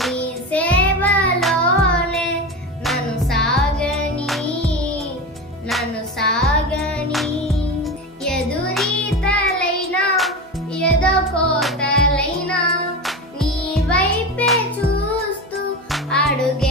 నీ సేవలోలే నన్ను సాగనీ నన్ను సాగనీ ఎదురితలైన ఎదో పోతలైనా నీ వైపే చూస్తూ అడుగు